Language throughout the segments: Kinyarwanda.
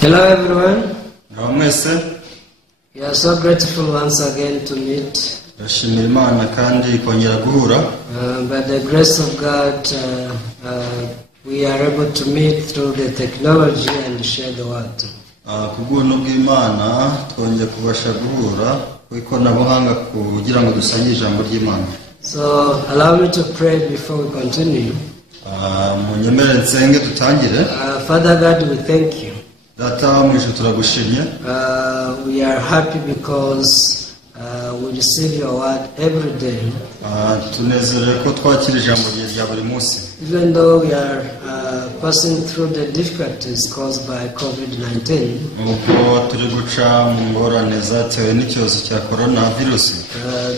Hello everyone. Mwese We are so grateful once again to meet. ndashimira Imana kandi kongera guhura. By the grace of God, we are able to meet through the technology and share the word. Kubw'ubuntu bw'Imana twongeye kubasha guhura ku ikoranabuhanga kugira ngo dusangire ijambo ry'Imana. So allow me to pray before we continue. Munyemere nsenge dutangire. Father God, we thank you. Data mu ijuru turagushimye. We are happy because we receive your word every day. Tunezerewe ko twakira ijambo rya buri munsi. Even though we are passing through the difficulties caused by COVID-19, Nuko turi guca mu ngorane zatewe n'icyorezo cya coronavirus.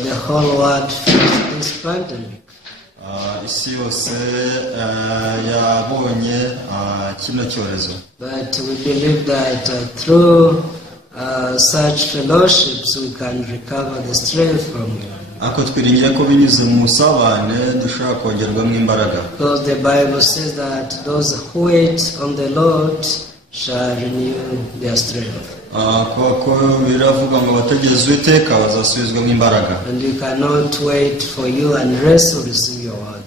the whole world faces this pandemic. Isi yose yabonye kino cyorezo. But we believe that through such fellowships we can recover the strength from you. Ako twiringiye ko binyuze mu musabane dushobora kongerwamo imbaraga. Because the Bible says that those who wait on the Lord shall renew their strength. Ko biravuga ngo abategereza Uwiteka bazasubizwamo imbaraga. And we cannot wait for you unless we receive your word.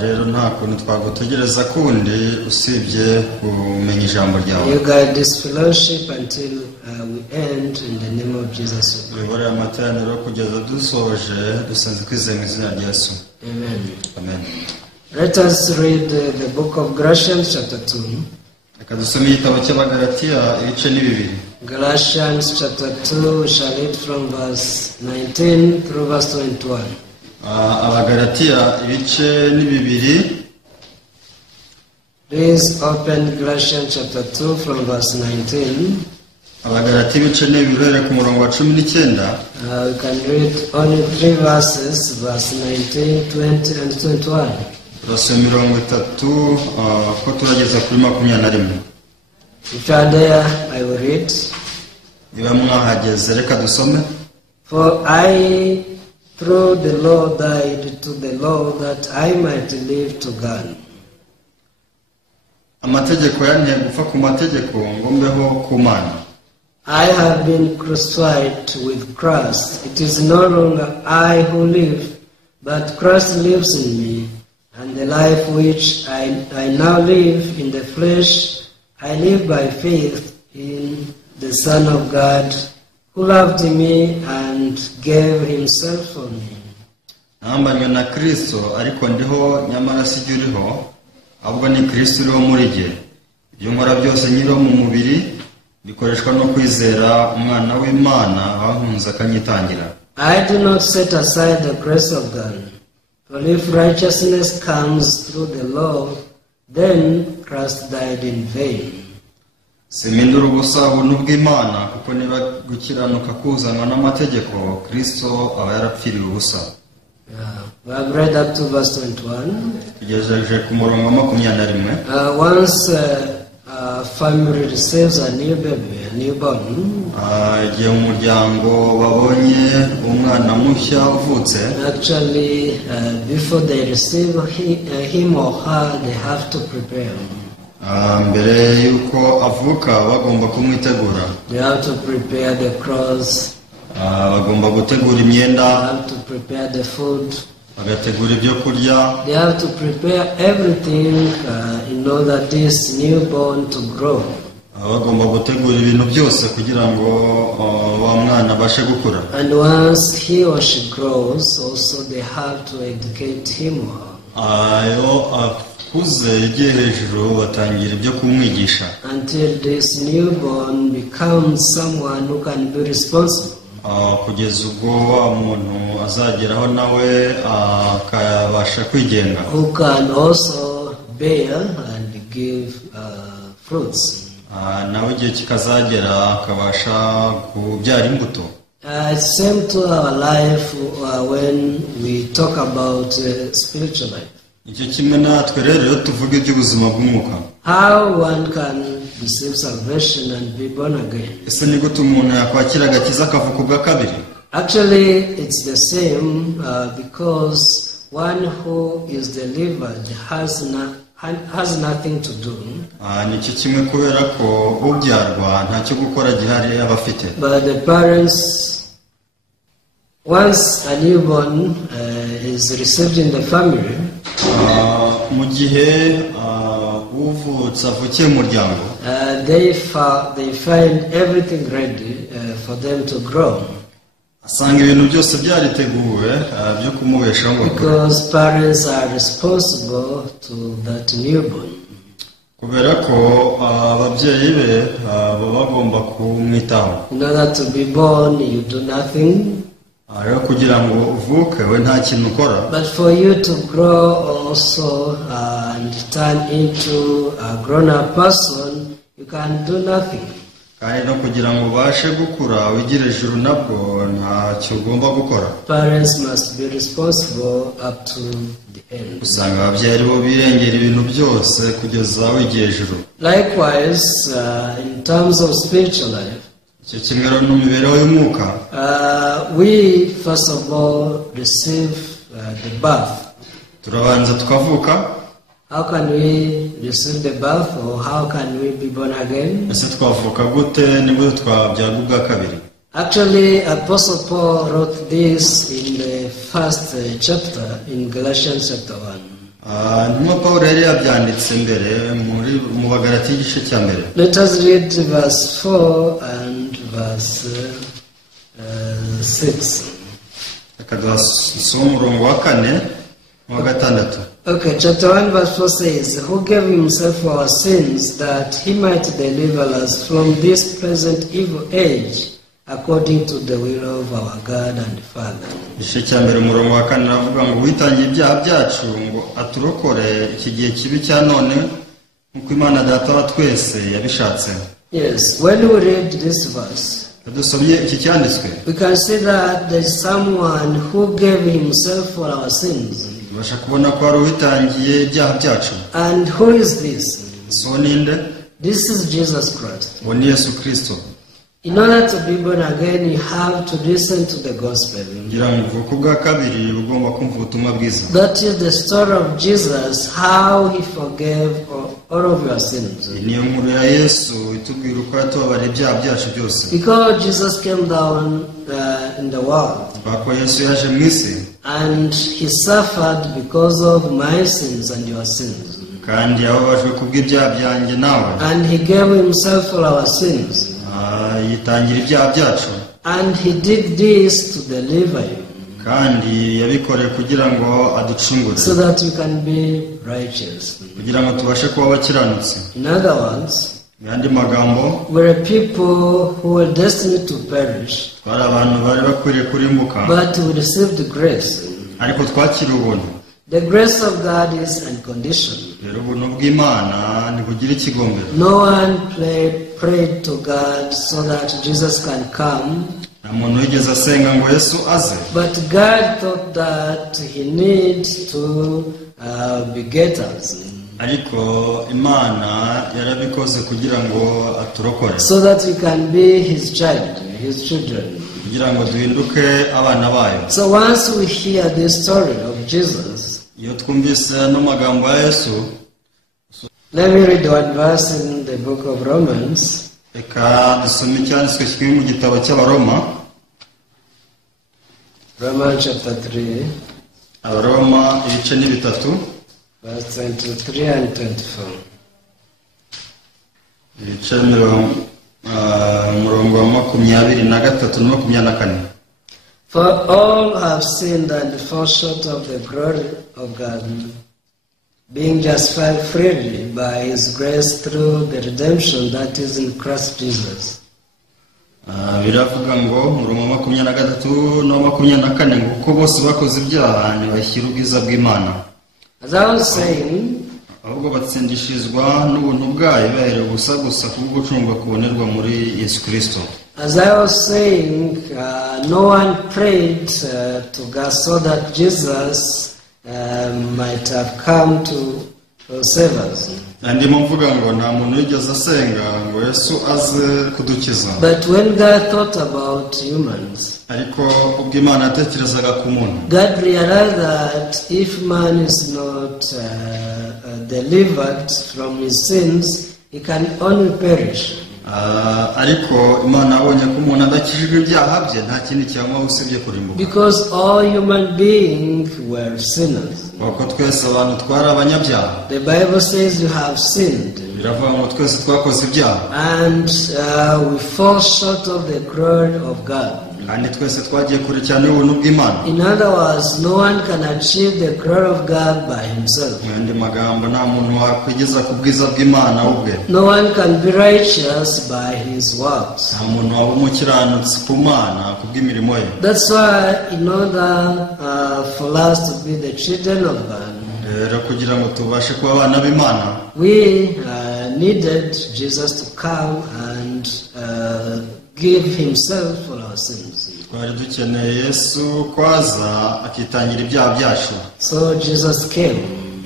Rero nta kuntu twagutegereza kundi usibye kumenya ijambo ryawe. You guide this fellowship until we end in the name of Jesus. Uyobore amateraniro kugeza dusoje dusenze kwizera mu izina rya Yesu. Amen. Amen. Let us read the book of Galatians chapter 2. Reka dusome igitabo cy'Abagalatiya ibice ni bibiri. Galatians chapter 2, we shall read from verse 19 through verse 21. Abagalatiya ibice ni bibiri. Please open Galatians chapter 2 from verse 19. Abagalatiya ibice ni bibiri uhereye ku murongo wa 19. We can read only 3 verses, verse 19, 20 and 21. Turasoma mirongo itatu ko turageza kuri 21. If you are there, I will read. Niba mwahageze reka dusome. For I, through the law, died to the law that I might live to God. Amategeko yanteye gupfa ku mategeko ngo mbeho ku Mana. I have been crucified with Christ. It is no longer I who live, but Christ lives in me. And the life which I now live in the flesh, I live by faith in the Son of God, who loved me and gave himself for me. Nambanywe na Kristo ariko ndiho nyamara si jye uriho, ahubwo ni Kristo uriho muri jye. Ibyo nkora byose nyiriho mu mubiri bikoreshwa no kwizera umwana w'Imana wankunze akanyitangira. I do not set aside the grace of God. For if righteousness comes through the law, then Christ died in vain. Simindura ubusa ubuntu bw'Imana kuko niba gukiranuka kuzanwa n'amategeko Kristo aba yarapfiriye ubusa. We have read up to verse 21. Tugejeje ku murongo wa 21. Once a family receives a new baby, a newborn, Igihe umuryango babonye umwana mushya uvutse, actually before they receive him or her, they have to prepare. mbere yuko avuka bagomba kumwitegura. They have to prepare the clothes, Bagomba gutegura imyenda, they have to prepare the food, bagategura ibyo kurya, they have to prepare everything in order this newborn to grow. bagomba gutegura ibintu byose kugira ngo wa mwana abashe gukura. And once he or she grows, also they have to educate him or her. Iyo akuze igiye hejuru batangira ibyo kumwigisha. Until this newborn becomes someone who can be responsible. Kugeza ubwo wa muntu azageraho nawe akabasha kwigenga. Who can also bear and give fruits. Nawe igihe kikazagera akabasha kubyara imbuto. Same to our life when we talk about spiritual life. Icyo kimwe natwe rero iyo tuvuga iby'ubuzima bw'umwuka. How one can receive salvation and be born again. Ese ni gute umuntu yakwakira agakiza akavuka ubwa kabiri? Actually, it's the same because one who is delivered has has nothing to do. nicyo kimwe kubera ko ubyarwa ntacyo gukora gihari aba afite. But the parents, once a newborn is received in the family, mu gihe uvutse avukiye mu muryango, they find everything ready for them to grow. asanga ibintu byose byariteguwe byo kumubeshaho, because parents are responsible to that newborn. kubera ko ababyeyi be baba bagomba kumwitaho. In order to be born, you do nothing. rero kugira ngo uvuke we nta kintu ukora, But for you to grow also and turn into a grown-up person, you can do nothing. kandi no kugira ngo ubashe gukura wigire ejuru nabwo ntacyo ugomba gukora. Parents must be responsible up to the end. usanga ababyeyi aribo birengera ibintu byose kugeza wigiye ejuru. Likewise, in terms of spiritual life, icyo kimwe rero n'imibereho y'umwuka, we first of all receive the birth. turabanza tukavuka. How can we receive the birth, or how can we be born again? ese twavuka gute nibwo twabyarwa ubwa kabiri? Actually, Apostle Paul wrote this in the first chapter in Galatians chapter 1. intumwa Pawulo yari yabyanditse mbere mu Bagalati igice cya mbere. Let us read verse 4 and verse 6. reka dusome umurongo wa 4 n'uwa 6. Okay, chapter 1 verse 4 says, "Who gave himself for our sins, that he might deliver us from this present evil age, according to the will of our God and Father." igice cya mbere umurongo wa 4 aravuga ngo witangiye ibyaha byacu ngo aturokore iki gihe kibi cya none nk'uko Imana Data wa twese yabishatse. Yes, when we read this verse, dusomye iki cyanditswe, we can see that there is someone who gave himself for our sins. tubasha kubona ko hari uwitangiye ibyaha byacu. And who is this? so ninde? This is Jesus Christ. uwo ni Yesu Kristo. In order to be born again, you have to listen to the gospel. kugira ngo uvuke ubwa kabiri ugomba kumva ubutumwa bwiza. That is the story of Jesus, how he forgave all of your sins. niyo nkuru ya Yesu itubwira uko yatubabariye ibyaha byacu byose. Because Jesus came down in the world, kuko Yesu yaje mu isi and he suffered because of my sins and your sins. kandi yababajwe kubw'ibyaha byanjye nawe, And he gave himself for our sins. yitangira ibyaha byacu, And he did this to deliver you, kandi yabikoreye kugira ngo aducungure, so that you can be righteous. kugira ngo tubashe kuba abakiranutsi. In other words, mu yandi magambo, we're people who were destined to perish, twari abantu bari bakwiriye kurimbuka, but we received grace. ariko twakiriye ubuntu. The grace of God is unconditional. rero ubuntu bw'Imana ntibugira ikigombero. No one prayed to God so that Jesus can come, nta muntu wigeze asenga ngo Yesu aze, but God thought that he needs to beget us, ariko Imana yarabikoze kugira ngo aturokore, so that we can be his child, his children. kugira ngo duhinduke abana bayo. So once we hear this story of Jesus, iyo twumvise ano magambo ya Yesu, let me read one verse in the book of Romans. reka dusome icyanditswe kiri mu gitabo cy'Abaroma, Romans chapter 3, Abaroma ibice ni 3, verse 23 and 24. ibice umurongo wa 23 na 24. For all have sinned and fall short of the glory of God, being justified freely by his grace through the redemption that is in Christ Jesus. biravuga ngo umurongo wa 23 no 24 ngo kuko bose bakoze ibyaha ntibashyira ubwiza bw'Imana, As I was saying, ahubwo batsindishirizwa n'ubuntu bwayo baherewe gusa kubwo gucungwa kubonerwa muri Yesu Kristo. as I was saying, no one prayed to God so that Jesus might have come to save us. ndimo mvuga ngo nta muntu wigeze asenga ngo Yesu aze kudukiza, But when God thought about humans, ariko ubwo Imana yatekerezaga ku muntu, God realized that if man is not delivered from his sins, he can only perish. ariko Imana abonye ko umuntu adakijijwe ibyaha bye nta kindi cyamuha usibye kurimbuka. Because all human beings were sinners. Kuko twese abantu twari abanyabyaha. The Bible says you have sinned. Biravuga ngo twese twakoze ibyaha. And we fall short of the glory of God. Kandi twese twagiye kure cyane y'ubuntu bw'Imana. In other words, no one can achieve the glory of God by himself. Mwende magambo nta muntu wakwigeza ku bwiza bw'Imana ubwe. No one can be righteous by his works. Nta muntu waba umukiranutsi ku Mana ku bw'imirimo ye. That's why in order for us to be the children of God, rero kugira ngo tubashe kuba abana b'Imana, we needed Jesus to come and give himself for our sins. Twari dukeneye Yesu kwaza akitangira ibyaha byacu. So Jesus came.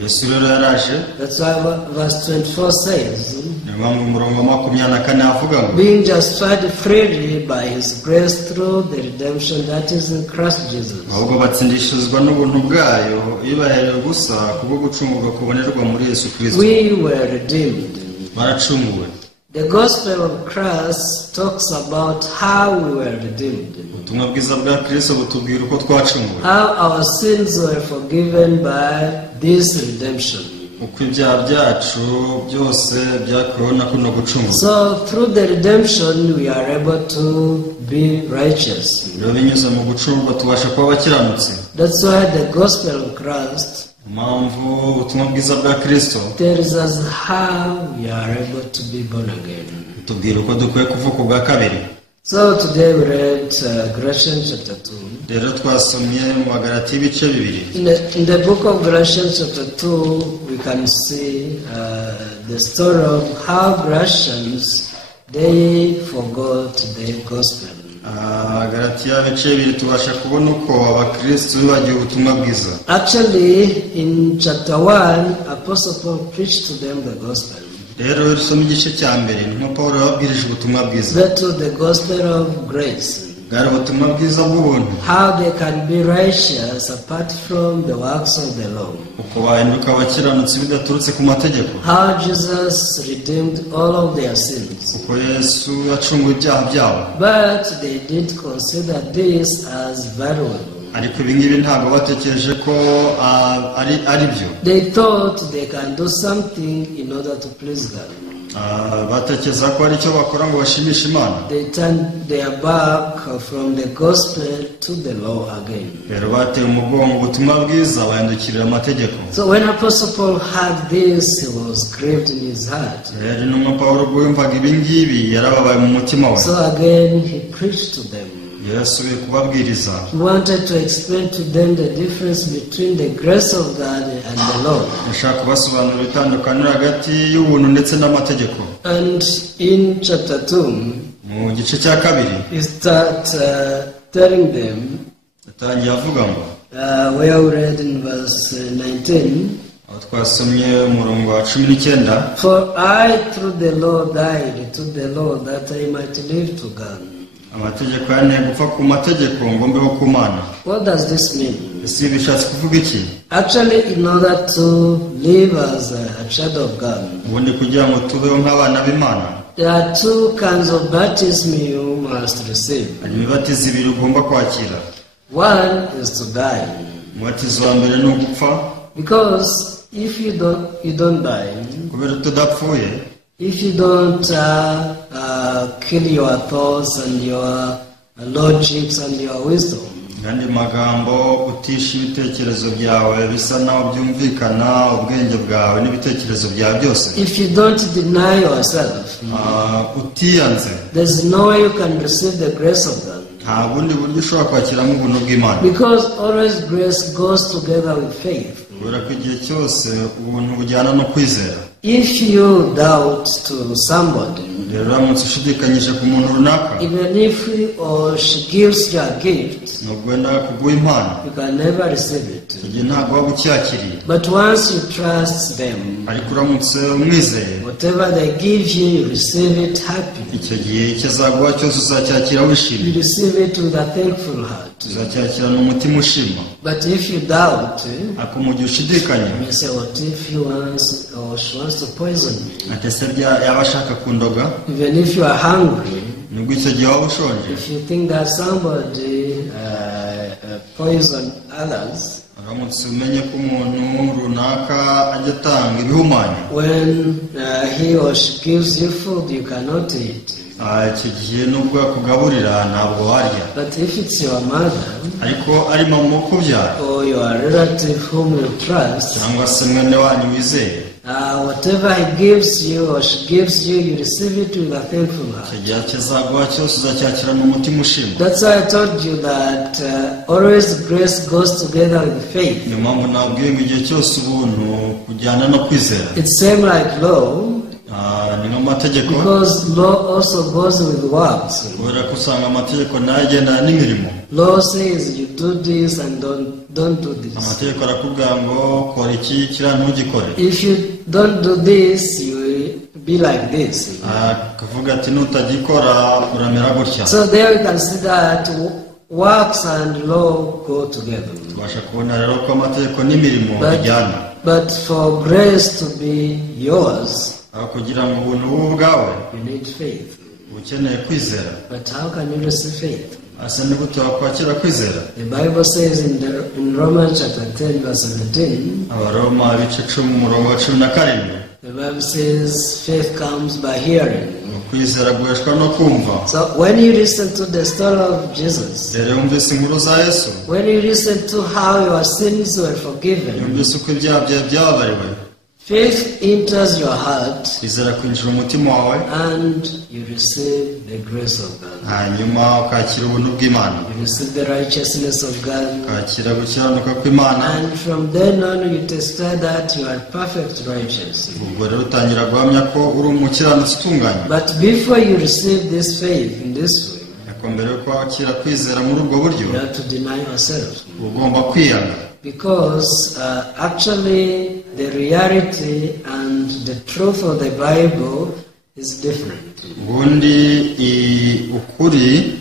Yesu rero yaraje. That's why verse 24 says, umurongo wa 24 avuga ngo, being justified freely by his grace through the redemption that is in Christ Jesus. ahubwo batsindishizwa n'ubuntu bwayo ibaherewe gusa kubwo gucungurwa kubonerwa muri Yesu Kristo. We were redeemed. Baracunguwe. The gospel of Christ talks about how we were redeemed. Ubutumwa bwiza bwa Kristo butubwira uko twacunguwe. How our sins were forgiven by this redemption. Uko ibyaha byacu byose byakuweho na kuno gucungurwa. So through the redemption we are able to be righteous. Rero binyuze mu gucungurwa tubasha kuba abakiranutsi. That's why the gospel of Christ Impamvu ubutumwa bwiza bwa Kristo tells us how we are able to be born again. tubwira uko dukwiye kuvuka ubwa kabiri. So today we read Galatians chapter 2. Rero twasomye mu Bagalati ibice bibiri. In the book of Galatians chapter 2, we can see the story of how Galatians, they forgot the gospel. Galatiya ibice bibiri tubasha kubona uko abakristo bibagiwe ubutumwa bwiza. Actually, in chapter 1, Apostle Paul preached to them the gospel. Rero rusoma igice cya mbere nko Paulo yababwirije ubutumwa bwiza. That was the gospel of grace. Bwari ubutumwa bwiza bw'ubuntu. How they can be righteous apart from the works of the law. Uko bahinduka abakiranutsi bidaturutse ku mategeko. How Jesus redeemed all of their sins. Uko Yesu yacunguye ibyaha byabo. But they did consider this as valuable. Ariko ibi ngibi ntabwo batekereje ko ari byo. They thought they can do something in order to please God. Batekereza ko ari icyo bakora ngo bashimishe Imana. They turned their back from the gospel to the law again. Rero bateye umugongo ubutumwa bwiza bahindukirira amategeko. So when Apostle Paul heard this, he was grieved in his heart. Rero intumwa Pawulo ubwo yumvaga ibi ngibi yarababaye mu mutima we. So again he preached to them. Yasubiye kubabwiriza. He wanted to explain to them the difference between the grace of God and the law. Ashaka kubasobanurira itandukaniro hagati y'ubuntu ndetse n'amategeko. And in chapter 2, mu gice cya kabiri, he start telling them, atangiye avuga ngo, where we read in verse 19, aho twasomye umurongo wa 19, for I through the law died to the law that I might live to God. amategeko yanteye gupfa ku mategeko ngo mbeho ku Mana. What does this mean? Ese bishatse kuvuga iki? Actually, in order to live as a child of God, ubundi kugira ngo tubeho nk'abana b'Imana, there are two kinds of baptism you must receive. hari imibatizo ibiri ugomba kwakira. One is to die. Umubatizo wa mbere ni ugupfa. Because if you don't die, kubera tudapfuye, if you don't kill your thoughts and your logics and your wisdom, kandi magambo utisha ibitekerezo byawe bisa naho byumvikana ubwenge bwawe n'ibitekerezo byawe byose, if you don't deny yourself, utiyanze, there's no way you can receive the grace of God. nta bundi buryo ushobora kwakiramo ubuntu bw'Imana. Because always grace goes together with faith. kubera ko igihe cyose ubuntu bujyana no kwizera. If you doubt to somebody, rero uramutse ushidikanyije ku muntu runaka, even if he or she gives you a gift, nubwo wenda kuguha impano, you can never receive it. igihe ntabwo waba ucyakiriye. But once you trust them, ariko uramutse umwizeye, whatever they give you, you receive it happy. icyo gihe icyo azaguha cyose uzacyakira You wishimye, receive it with a thankful heart. uzacyakirana umutima ushima. But if you doubt, ariko mu gihe ushidikanya, you may say, what if he wants, or she wants to poison me. atese yaba ashaka kundoga Even if you are hungry, nubwo icyo gihe waba ushonje if you think that somebody poisoned others, uramutse umenye ko umuntu runaka ajya atanga ibihumanya when he or she gives you food, you cannot eat. icyo gihe nubwo yakugaburira ntabwo warya. But if it's your mother ariko ari mama ukubyara or your relative whom you trust, cyangwa se mwene wanyu wizeye, whatever he gives you or she gives you, you receive it with a thankful icyo heart. gihe kizaguha cyose uzacyakirana umutima ushima. That's why I told you that always grace goes together with faith. niyo mpamvu nabwiye ngo igihe cyose ubuntu kujyana no kwizera. It's same like law, ni nk'amategeko because law also goes with works. kubera ko usanga amategeko nayo agendana n'imirimo. Law says you do this and don't do this. amategeko arakubwira ngo kora iki kiriya ntugikore. If you don't do this, you will be like this. akavuga ati nutagikora uramera gutya. So there we can see that works and law go together. tubasha kubona rero ko amategeko n'imirimo bijyana. But for grace to be yours, aho kugira ngo ubuntu bube ubwawe you need faith. ukeneye kwizera. But how can you receive faith? asa ni gute wakwakira kwizera? The Bible says in Romans chapter 10 verse 17, abaroma ibice 10 umurongo wa 17, the Bible says faith comes by hearing. kwizera guheshwa no kumva. So when you listen to the story of Jesus, rero yumvise inkuru za Yesu, when you listen to how your sins were forgiven, yumvise uko ibyaha byawe byababariwe, faith enters your heart kwizera kwinjira umutima wawe, and you receive the grace of God. hanyuma ukakira ubuntu bw'Imana, You receive the righteousness of God. ukakira gukiranuka kw'Imana. And from then on you testify that you are perfect righteous. ubwo rero utangira guhamya ko uri umukiranutsi utunganye. But before you receive this faith in this way, ariko mbere yo kwakira kwizera muri ubwo buryo you have to deny yourself. ugomba kwiyanga. Because actually the reality and the truth of the Bible is different. ubundi ukuri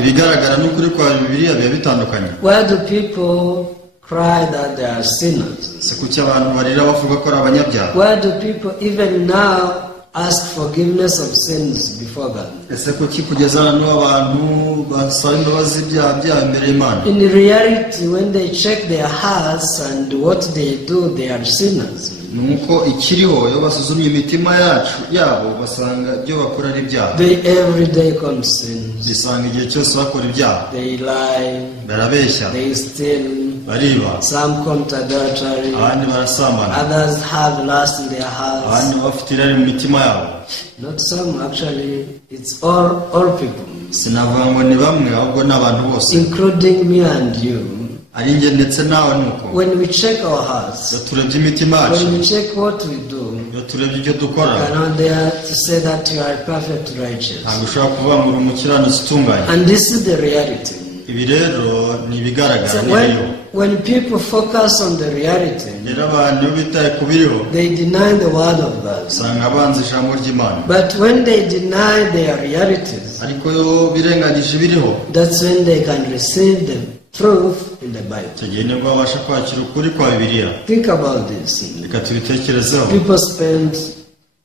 ibigaragara n'ukuri kwa Bibiliya biba bitandukanye. Why do people cry that they are sinners? se kuki abantu barira bavuga ko ari abanyabyaha? Why do people even now ask forgiveness of sins before God? ese kuki kugeza hano abantu basaba imbabazi ibyaha byabo imbere y'Imana? In reality, when they check their hearts and what they do, they are sinners. nuko ikiriho iyo basuzumye imitima yabo basanga ibyo bakora ari ibyaha. They every day commit sins. bisanga igihe cyose bakora ibyaha. They lie. barabeshya, They steal. bariba, Some commit adultery. abandi barasambana, Others have lust in their hearts. abandi bafite irari mu mitima yabo. Not some, actually. It's all people, sinavuga ngo ni bamwe, ahubwo ni abantu bose, including me and you. ari njye ndetse nawe. nuko When we check our hearts, iyo turebye imitima yacu, when we check what we do, iyo turebye ibyo dukora, you cannot dare to say that you are perfect righteous. ntabwo ushobora kuvuga ngo uri umukiranutsi utunganye. And this is the reality. ibi rero ni ibigaragara So n'ibiriho. when people focus on the reality, rero abantu iyo bitaye ku biriho they deny the word of God. usanga banze ijambo ry'Imana. But when they deny their realities, ariko iyo birengagije ibiriho, that's when they can receive the truth in the Bible. icyo gihe nibwo babasha kwakira ukuri kwa Bibiliya. Think about this. reka tubitekerezeho. People spend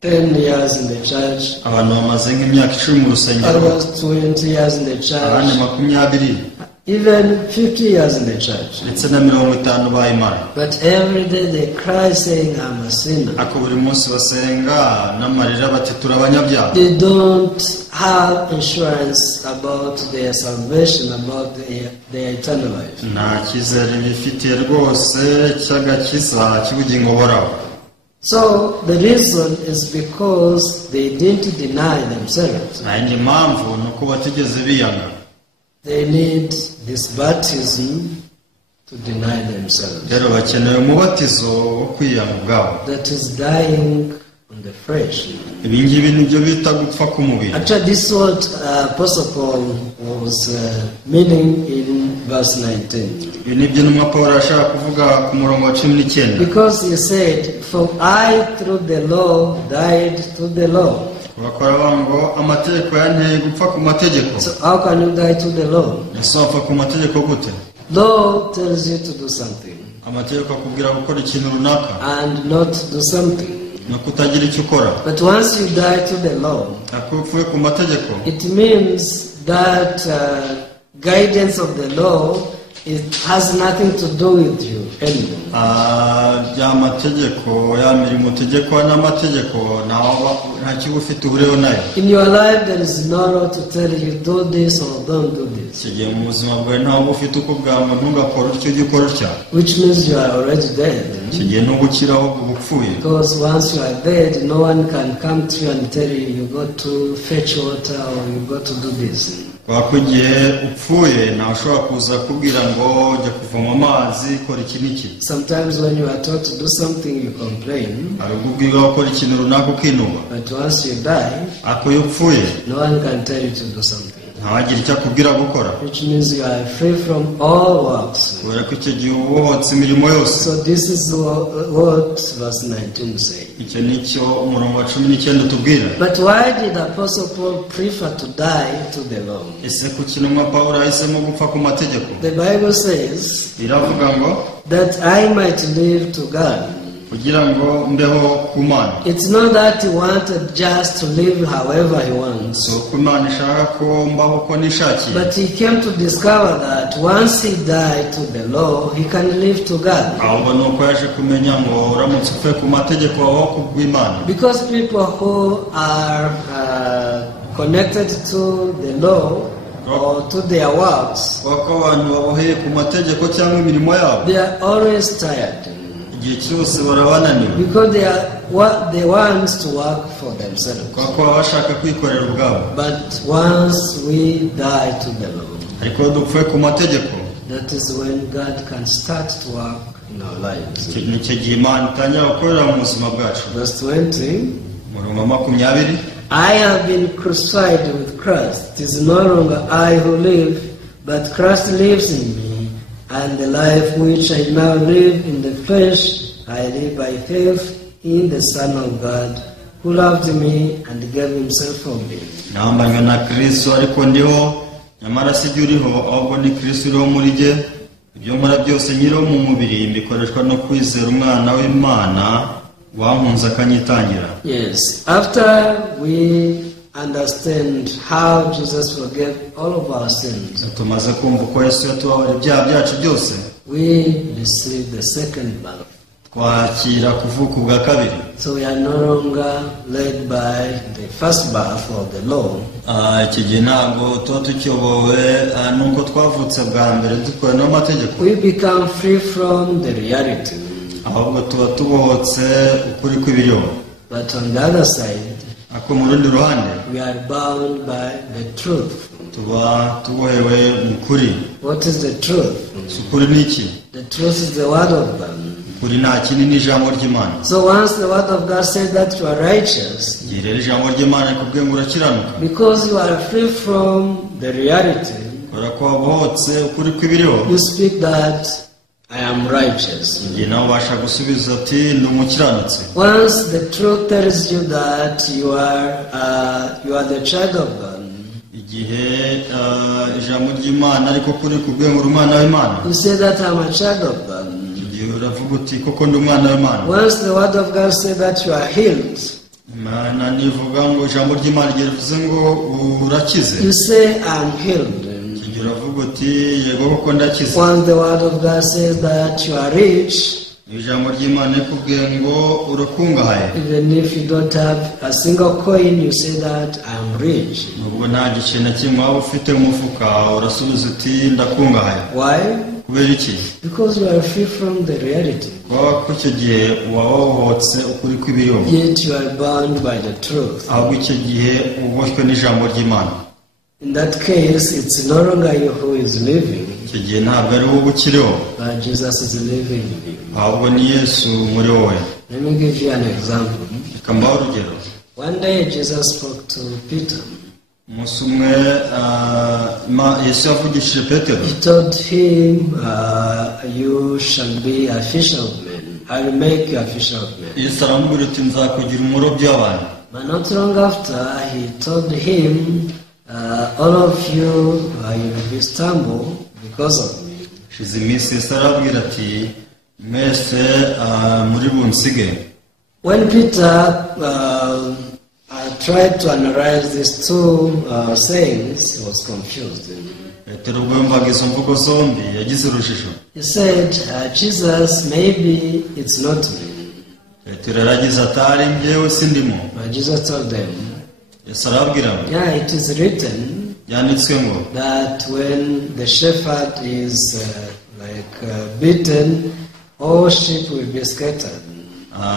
10 years in the church, abantu bamaze nk'imyaka 10 mu rusengero, others 20 years in the abandi church, 20, even 50 years in the church. ndetse na 50 bayimara. But every day they cry saying, I'm a sinner. ariko buri munsi basenga n'amarira bati turi abanyabyaha. They don't have insurance about their salvation, about their eternal life. nta cyizere bifitiye rwose cy'agakiza cy'ubugingo buhoraho. So the reason is because they didn't deny themselves. nta yindi mpamvu ni uko batigeze biyanga. They need this baptism to deny themselves. rero bakeneye umubatizo wo kwiyanga ubwabo. That is dying on the flesh. ibi ngibi nibyo bita gupfa k'umubiri. Actually, this is what Apostle Paul was meaning in verse 19. ibi nibyo n'umwa Pawulo ashaka kuvuga ku murongo wa 19. Because he said, for I through the law died through the law. bakora ngo amategeko yanteye gupfa ku mategeko. So how can you die to the law? ese wapfa ku mategeko gute? Law tells you to do something. amategeko akubwira gukora ikintu runaka and not do something. no kutagira icyo ukora. But once you die to the law, ariko upfuye ku mategeko it means that guidance of the law, it has nothing to do with you anymore. ya mategeko ya mirimo utegekwa n'amategeko nta kiba ufite ubureho nayo. In your life there is no law to tell you do this or don't do this, kigiye mu buzima bwawe ntabwo ufite uko bwamba ntugakora utyo ujya ukora utya. which means you are already dead. kigiye no gukira ahubwo uba upfuye. Because once you are dead, no one can come to you and tell you you got to fetch water or you got to do this. kubera ko igihe upfuye ntawe ushobora kuza kubwira ngo jya kuvoma amazi kora iki n'iki. Sometimes when you are told to do something, you complain. hari ubwo ubwirwa gukora ikintu runaka ukinuba. But once you die, ariko iyo upfuye no one can tell you to do something. ntawagira icyo akubwira gukora. Which means you are free from all works. kubera ko icyo gihe uba ubohotse imirimo yose. So this is what verse 19 says. icyo ni cyo umurongo wa 19 utubwira. But why did Apostle Paul prefer to die to the law? ese ku kintu Pawulo ahisemo gupfa ku mategeko? The Bible says iravuga ngo that I might live to God. kugira ngo mbeho ku Mana. It's not that he wanted just to live however he wants. so ku Mana ishaka ko mbaho uko nishakiye. But he came to discover that once he died to the law, he can live to God. ahubwo ni uko yaje kumenya ngo uramutse upfuye ku mategeko wabaho ku bw'Imana. Because people who are connected to the law or to their works, kuko abantu baboheye ku mategeko cyangwa imirimo yabo they are always tired. igihe cyose barabananiwe. Because they want to work for themselves. kuko baba bashaka kwikorera ubwabo. But once we die to the law, ariko iyo dupfuye ku mategeko, that is when God can start to work in our lives. ni cyo gihe Imana itangira gukorera mu buzima bwacu. Verse 20, umurongo wa 20, I have been crucified with Christ. It is no longer I who live, but Christ lives in me. And the life which I now live in the flesh, I live by faith in the Son of God, who loved me and gave himself for me. nambanywe na Kristo ariko ndiho, nyamara si jye uriho, ahubwo ni Kristo uriho muri jye. ibyo nkora byose nyiriho mu mubiri mbikoreshwa no kwizera umwana w'Imana wankunze akanyitangira. Yes, after we understand how Jesus forgave all of our sins, tumaze kumva ko Yesu yatubabarira ibyaha byacu byose, we receive the second birth. twakira kuvuka ubwa kabiri. So we are no longer led by the first birth of the law. iki gihe ntabwo tuba tukiyobowe nuko twavutse bwa mbere dukora n'amategeko. We become free from the reality. ahubwo tuba tubohotse ukuri kw'ibiriho. But on the other side, ako mu rundi ruhande we are bound by the truth. tuba tubohewe mu kuri. What is the truth? ukuri ni iki? The truth is the word of God. ukuri nta kindi ni ijambo ry'Imana. So once the word of God says that you are righteous, igihe rero ijambo ry'Imana rikubwiye ngo urakiranuka, because you are free from the reality, kubera ko wabohotse ukuri kw'ibiriho, you speak that I am righteous. igihe nawe ubasha gusubiza ati ni umukiranutsi. Once the truth tells you that you are the child of God, igihe ijambo ry'Imana ariko kuri kubwiye ngo uri umwana w'Imana, you say that I am a child of God. igihe uravuga uti koko ndi umwana w'Imana. Once the word of God says that you are healed, Imana nivuga ngo ijambo ry'Imana igihe rivuze ngo urakize, you say I am healed. igihe uravuga uti yego koko ndakize. Once the word of God says that you are rich, ijambo ry'Imana rikubwiye ngo urakungahaye, even if you don't have a single coin, you say that I am rich. nubwo nta giceri na kimwe waba ufite mu mufuka urasubiza uti ndakungahaye. Why? kubera iki? Because you are free from the reality. kuba ko icyo gihe waba wabohotse ukuri kw'ibiriho, Yet you are bound by the truth. ahubwo icyo gihe uboshywe n'ijambo ry'Imana. In that case, it's no longer you who is living, icyo gihe ntabwo ari wowe ukiriho, but Jesus is living in you. ahubwo ni Yesu muri wowe. Let me give you an example. reka mbahe urugero. One day Jesus spoke to Peter. umunsi umwe Yesu yavugishije Petero. He told him, you shall be a fisher of men. I will make you a fisher of men. Yesu aramubwira ati nzakugira umurobyi w'abantu. But not long after, he told him, all of you will be stumble because of me. shize iminsi Yesu arabwira ati mwese muri bunsige. When Peter tried to analyze these two sayings, he was confused. Petero ubwo yumvaga izo mvugo zombi yagize urujijo. He said, Jesus, maybe it's not me. Petero yaragize atari njyewe sindimo. But Jesus told them, Yesu arababwira ngo, yeah, it is written yanditswe ngo, that when the shepherd is beaten, all sheep will be scattered.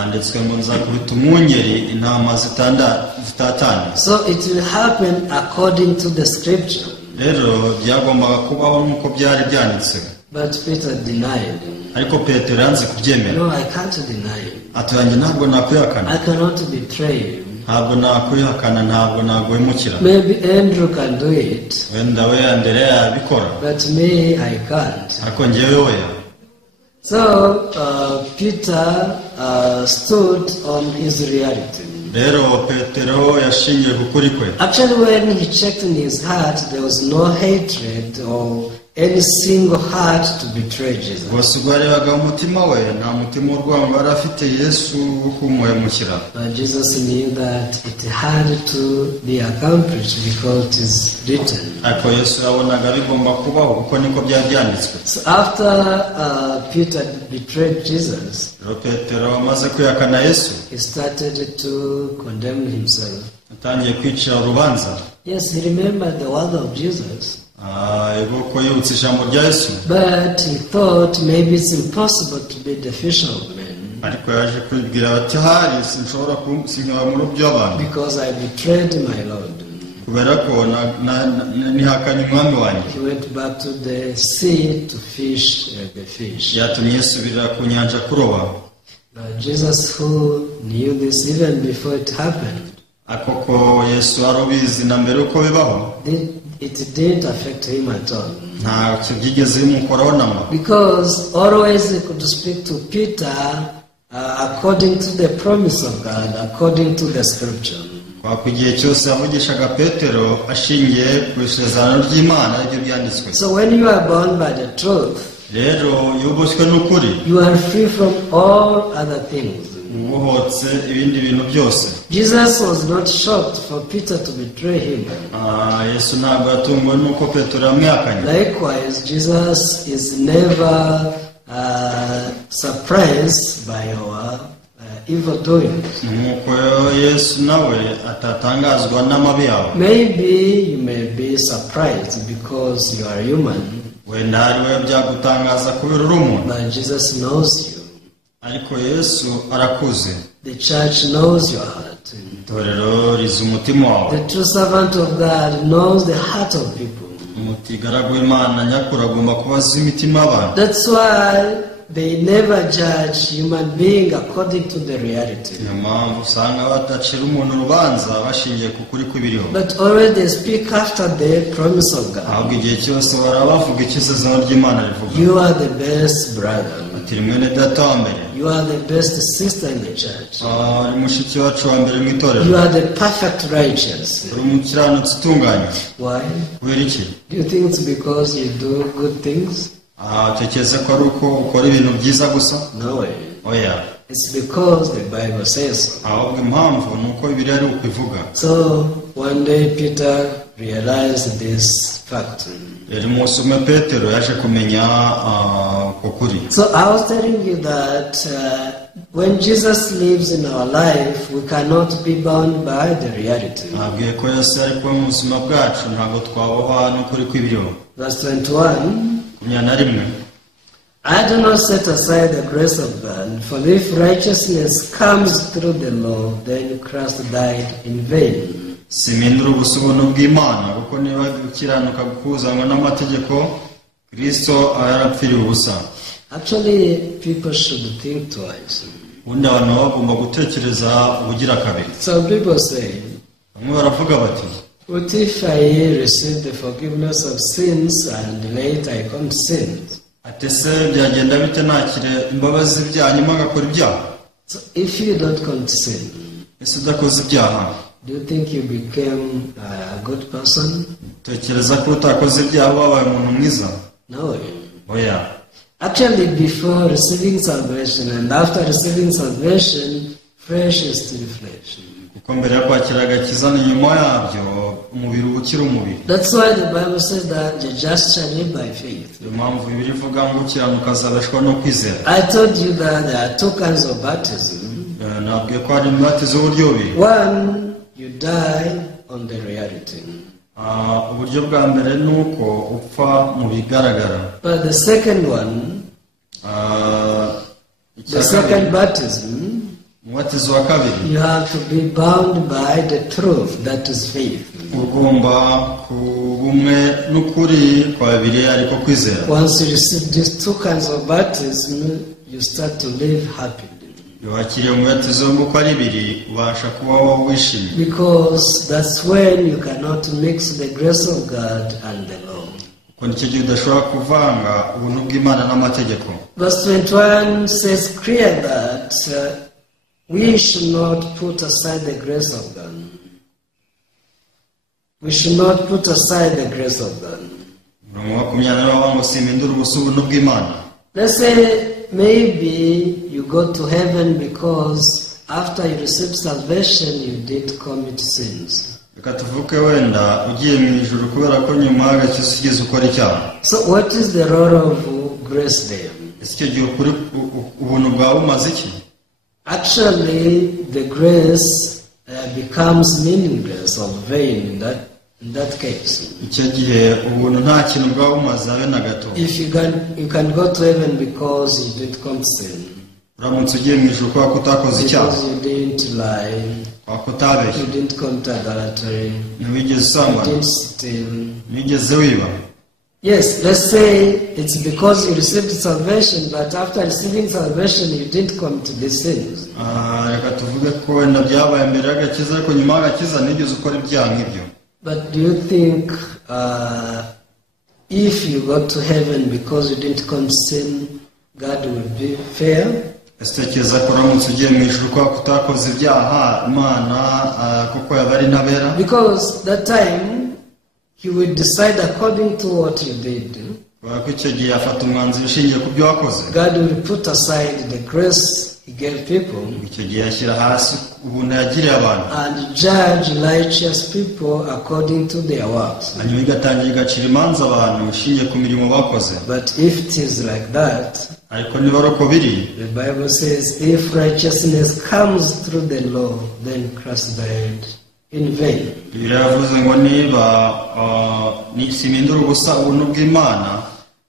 ndetswe ngo nzakubita umwungeri intama zitatanye. So it will happen according to the scripture. Rero byagombaga kubaho nk'uko byari byanditswe. But Peter denied. Ariko Petero yanze kubyemera. No, I can't deny. Atuyanjye ntabwo nakwihakana. I cannot betray you. Ntabwo nakwihakana, ntabwo naguhemukira. Maybe Andrew can do it. Wenda we Andereya yabikora. But me, I can't. Ariko njyewe oya. So Peter stood on his reality. Rero Petero yashingiye ku kuri kwe. Actually, when he checked in his heart, there was no hatred or any single heart to betray Jesus. Gusa ubwo yarebaga umutima we, nta mutima urwango yari afite Yesu wo kumuhemukira. But Jesus knew that it had to be accomplished because it is written. Ariko Yesu yabonaga bigomba kubaho kuko niko byari byanditswe. So after Peter betrayed Jesus, Petero amaze kwihakana Yesu, he started to condemn himself. atangiye kwicira urubanza. Yes, he remembered the word of Jesus. Ko yibutse ijambo rya Yesu. But he thought maybe it's impossible to be the fisherman. Ariko yaje kwibwira ati hari sinshobora kusinywa mu rubyo abantu. Because I betrayed my Lord. Kubera ko nihakanye umwami wanjye. He went back to the sea to fish the fish. Yatumye yisubirira ku nyanja kuroba. Jesus, who knew this even before it happened, akoko Yesu arubizi na mbere uko bibaho, it didn't affect him at all. Nta cyigeze bimukoraho namba. Because always he could speak to Peter according to the promise of God, according to the scripture. Kwa igihe cyose yavugishaga Petero ashingiye ku isezerano ry'Imana ryo byanditswe. So when you are born by the truth, rero yuboshywe n'ukuri, you are free from all other things. ubohotse ibindi bintu byose. Jesus was not shocked for Peter to betray him. Yesu ntabwo yatunguwe nuko Petero yamwihakanye. Likewise, Jesus is never surprised by our evil doings. Nuko Yesu nawe atatangazwa n'amabi yawe. Maybe you may be surprised because you are human. Wenda hariwe byagutangaza kubera uri umuntu. But Jesus knows you. Ariko Yesu arakuze. The church knows your heart. Itorero rizi umutima wawe. The true servant of God knows the heart of people. Umutigaragu w'Imana nyakuri agomba kuba azi imitima y'abantu. That's why they never judge human being according to the reality. Niyo mpamvu usanga batacira umuntu urubanza bashingiye ku kuri kw'ibiriho. But always they speak after the promise of God. Ahubwo igihe cyose barabavuga icyo isezerano ry'Imana rivuga. You are the best brother. Ati mwene data wa mbere. You are the best sister in the church. Uri mushiki wacu wa mbere mu itorero. You are the perfect righteous. Uri umukiranutsi utunganye. Why? Kubera iki? Do you think it's because you do good things? Utekereza ko ari uko ukora ibintu byiza gusa? No way. Oya. It's because the Bible says so. Ahubwo impamvu ni uko Bibiliya ari ukwivuga. So one day Peter realized this fact. Rero umunsi umwe Petero yaje kumenya uko kuri. So I was telling you that when Jesus lives in our life, we cannot be bound by the reality. Nabwiye ko Yesu ari kuba mu buzima bwacu ntabwo twabohwa n'ukuri kw'ibiriho. Verse 21. I do not set aside the grace of God, for if righteousness comes through the law, then Christ died in vain. Simindura ubusobanuro bw'Imana kuko niba gukiranuka gukuzanwa n'amategeko Kristo yarapfiriye ubusa. Actually, people should think twice. Ubundi abantu bagomba gutekereza ubugira kabiri. Some people say, bamwe baravuga bati, what if I receive the forgiveness of sins and later I can't sin? Atese byagenda bite nakire imbabazi ibyaha nyuma ngakora ibyaha? So if you don't sin, ese udakoze ibyaha, do you think you became a good person? Tekereza ko utakoze ibyaha wabaye umuntu mwiza? No. Oya. Actually, before receiving salvation and after receiving salvation, flesh is still flesh. kuko mbere yo kwakira agakiza ni nyuma yabyo umubiri uba ukiri umubiri. That's why the Bible says that the just shall live by faith. niyo mpamvu bibiri ivuga ngo ukiranuka azabeshwaho no kwizera. I told you that there are two kinds of baptism. nabwiye ko hari imibatizo y'uburyo bubiri. One, you die on the reality. uburyo bwa mbere ni uko upfa mu bigaragara. But the second one, the second baptism, umubatizo wa kabiri, you have to be bound by the truth, that is faith. ugomba kuba umwe n'ukuri kwa bibiri ariko kwizera. Once you receive these two kinds of baptism, you start to live happily. iyo wakiriye umubatizo w'uko ari ibiri ubasha kubaho wishimye. Because that's when you cannot mix the grace of God and the law. kuko nicyo gihe udashobora kuvanga ubuntu bw'Imana n'amategeko. Verse 21 says clear that we should not put aside the grace of God. We should not put aside the grace of God. umurongo wa 20 bavuga ngo simpindura ubusa ubuntu bw'Imana. Let's say maybe you go to heaven because after you receive salvation you did commit sins. reka tuvuke wenda ugiye mu ijuru kubera ko nyuma y'agakiza usigeze ukora icyaha. So what is the role of grace there? ese icyo gihe ukuri ubuntu bwawe bumaze iki? Actually, the grace becomes meaningless or vain in that case. icyo gihe ubuntu nta kintu bwaba bumaze habe na gato. If you can go to heaven because you did commit sin. uramutse ugiye mu ijuru kubera ko utakoze icyaha, Because you didn't lie, kubera ko utabeshye, you didn't commit adultery, ntiwigeze you usambana, didn't steal. ntiwigeze wiba. Yes, let's say it's because you received salvation, but after receiving salvation you didn't commit these sins. reka tuvuge ko wenda byabaye mbere y'agakiza ariko nyuma y'agakiza ntigeze ukora ibyaha nk'ibyo. But do you think if you go to heaven because you didn't commit sin, God will be fair? ese utekereza ko uramutse ugiye mu ijuru kubera ko utakoze ibyaha Imana kuko yaba ari ntabera? Because that time He will decide according to what you did. kubera ko icyo gihe afata umwanzuro ushingiye ku byo wakoze. God will put aside the grace He gave people icyo gihe yashyira hasi ubuntu yagiriye abantu, and judge righteous people according to their works. hanyuma igatangira igacira imanza abantu ushingiye ku mirimo bakoze. But if it is like that, ariko niba ari uko biri, the Bible says if righteousness comes through the law, then Christ died in vain. Bibiliya yavuze ngo niba simpindura ubusa ubuntu bw'Imana,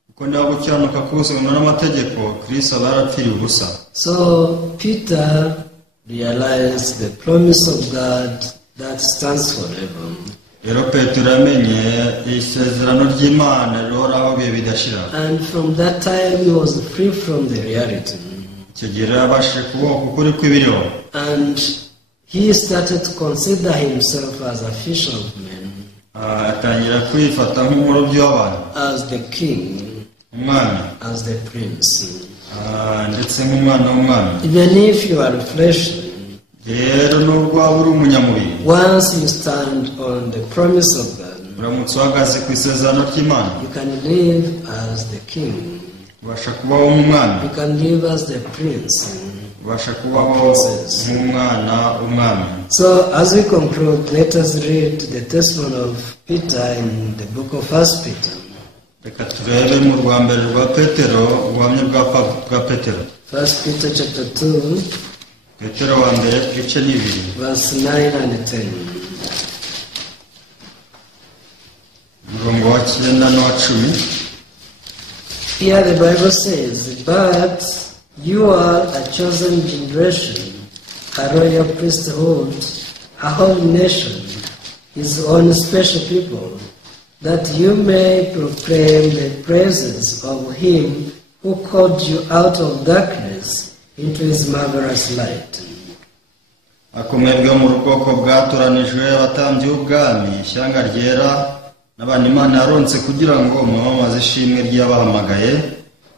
kuko niba gukiranuka kuzanwa n'amategeko, Kristo aba yarapfiriye ubusa. So Peter realized the promise of God that stands forever. rero Petero yamenye isezerano ry'Imana rihoraho bihe bidashira. And from that time he was free from the reality. icyo gihe rero yabashije kubohoka ukuri kw'ibiriho. And he started to consider himself as a fisherman, atangira kwifata nk'umurobyi w'abantu, as the king, umwami, as the prince. ndetse nk'umwana w'umwami. Even if you are fleshly, rero nubwo waba uri umunyamubiri, once you stand on the promise of God, uramutse uhagaze ku isezerano ry'Imana, you can live as the king, ubasha kubaho nk'umwami, you can live as the prince. ubasha kubaho nk'umwana w'umwami. So as we conclude, let us read the testimony of Peter in the book of 1 Peter. reka turebe mu rwa mbere rwa Petero, ubuhamya bwa Petero. 1 Peter chapter 2, Petero wa mbere ibice ni 2, verse 9 and 10. umurongo wa 9 n'uwa 10. Here the Bible says, but you are a chosen generation, a royal priesthood, a holy nation, His own special people, that you may proclaim the praises of Him who called you out of darkness into His marvelous light. akomebwe mu bwoko bwatoranijwe abatambyi b'ubwami, ishyanga ryera n'abantu Imana yaronse kugira ngo mwamamaze ishimwe ry'abahamagaye,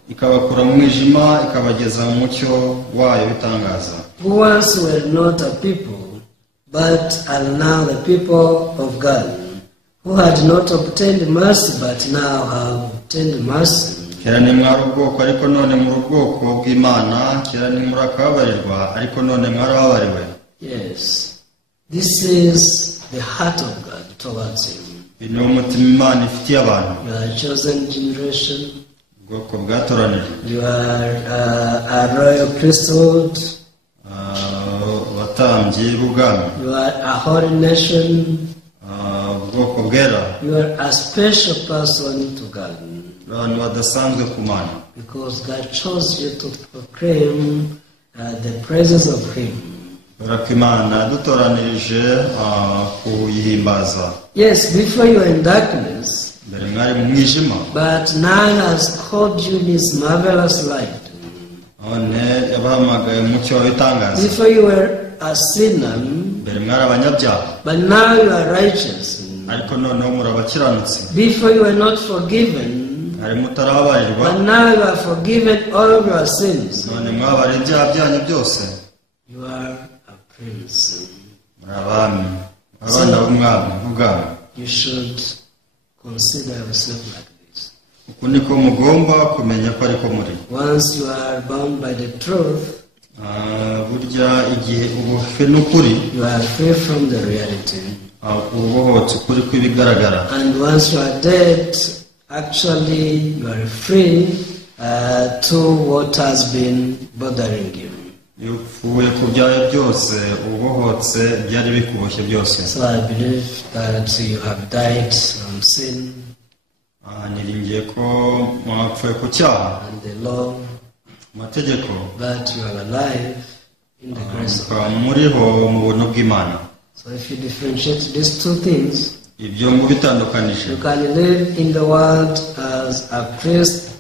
ikabakura mu mwijima ikabageza mu mucyo wayo bitangaza. Who once were not a people, but are now the people of God, who had not obtained mercy, but now have obtained mercy. kera ni mwari ubwoko ariko none muri ubwoko bw'Imana, kera ni muri akababarirwa ariko none mwarababariwe. Yes. This is the heart of God towards you. Ni umutima Imana ifitiye abantu. You are a chosen generation. Ubwoko bwatoranijwe. You are a royal priesthood. Abatambyi b'ubwami. You are a holy nation. Ubwoko bwera. You are a special person to God. Abantu badasanzwe ku Mana. Because God chose you to proclaim the praises of Him. Barako Imana yadutoranirije kuyihimbaza. Yes, before you were in darkness, mbere mwari mu mwijima, but now has called you His marvelous light. none yabahamagaye umucyo w'itangaza. Before you were a sinner, mbere mwari abanyabyaha, but now you are righteous. ariko noneho muri abakiranutsi. Before you were not forgiven, hari mutarababarirwa, but now you are forgiven all of your sins. none mwabariye ibyaha byanyu byose. You are a prince. muri abami, abana b'ubwami. You should consider yourself like this. uku niko mugomba kumenya ko ariko muri. Once you are bound by the truth, burya igihe ubufe n'ukuri, you are free from the reality. ubuhotse ukuri kw'ibigaragara. And once you are dead, actually you are free to what has been bothering you. iyo upfuye ku byawe byose, ubuhotse byari bikuboshye byose. So I believe that you have died from sin niringiye ko mwapfuye ku cyaha, and the law, amategeko, but you are alive in the grace of God. muriho mu buntu bw'Imana. So if you differentiate these two things, ibyo mubitandukanije, you can live in the world as a priest,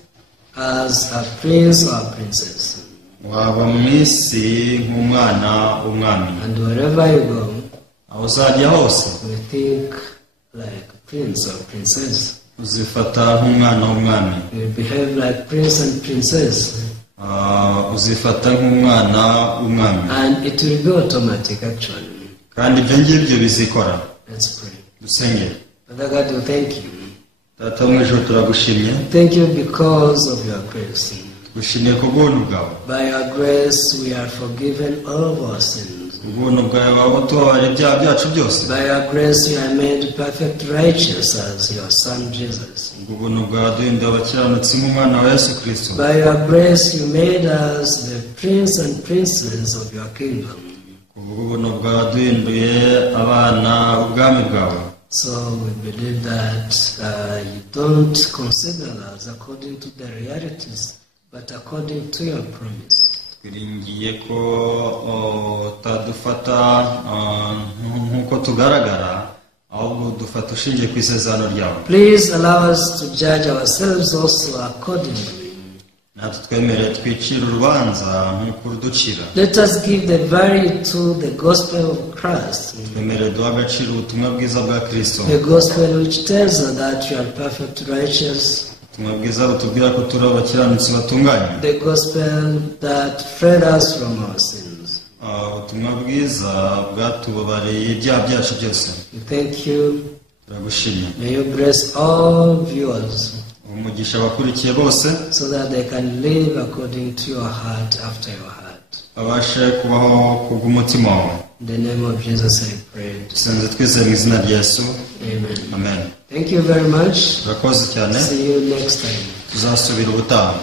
as a prince or a princess. waba mu isi nk'umwana w'umwami. And wherever you go, aho uzajya hose, you think like a prince or princess. uzifata nk'umwana w'umwami. You behave like prince and princess. uzifata nk'umwana w'umwami. And it will be automatic actually. kandi ibyo ngibyo bizikora. Let's pray. dusenge. Father God, we thank you. Data wo mu ijuru turagushimye. Thank you because of your grace. gushimiye ku bw'ubuntu bwawe. By your grace we are forgiven all of our sins. ubuntu bwawe waba utubabara ibyaha byacu byose. By your grace you are made perfect righteous as your son Jesus. ubuntu bwawe duhinduye abakiranutsi nk'umwana wa Yesu Kristo. By your grace you made us the prince and princess of your kingdom. ubuntu bwawe duhinduye abana ubwami bwawe. So we believe that you don't consider us according to the realities, but according to your promise. twiringiye ko utadufata nk'uko tugaragara, ahubwo dufata ushingiye ku isezerano ryawe. Please allow us to judge ourselves also accordingly. natwe twemereye twicira urubanza nk'uko uruducira. Let us give the value to the gospel of Christ. twemereye duha agaciro ubutumwa bwiza bwa Kristo. The gospel which tells us that you are perfect righteous. ubutumwa bwiza butubwira ko turi abakiranutsi batunganye. The gospel that freed us from our sins. ubutumwa bwiza bwatubabariye ibyaha byacu byose. We thank you. turagushimye. May you bless all viewers, umugisha abakurikiye bose, so that they can live according to your heart, after your heart. babashe kubaho kubw'umutima wawe. In the name of Jesus I pray. dusenze twizeye mu izina rya Yesu. Amen. amen. Thank you very much. turakoze cyane. See you next time. tuzasubira ubutaha.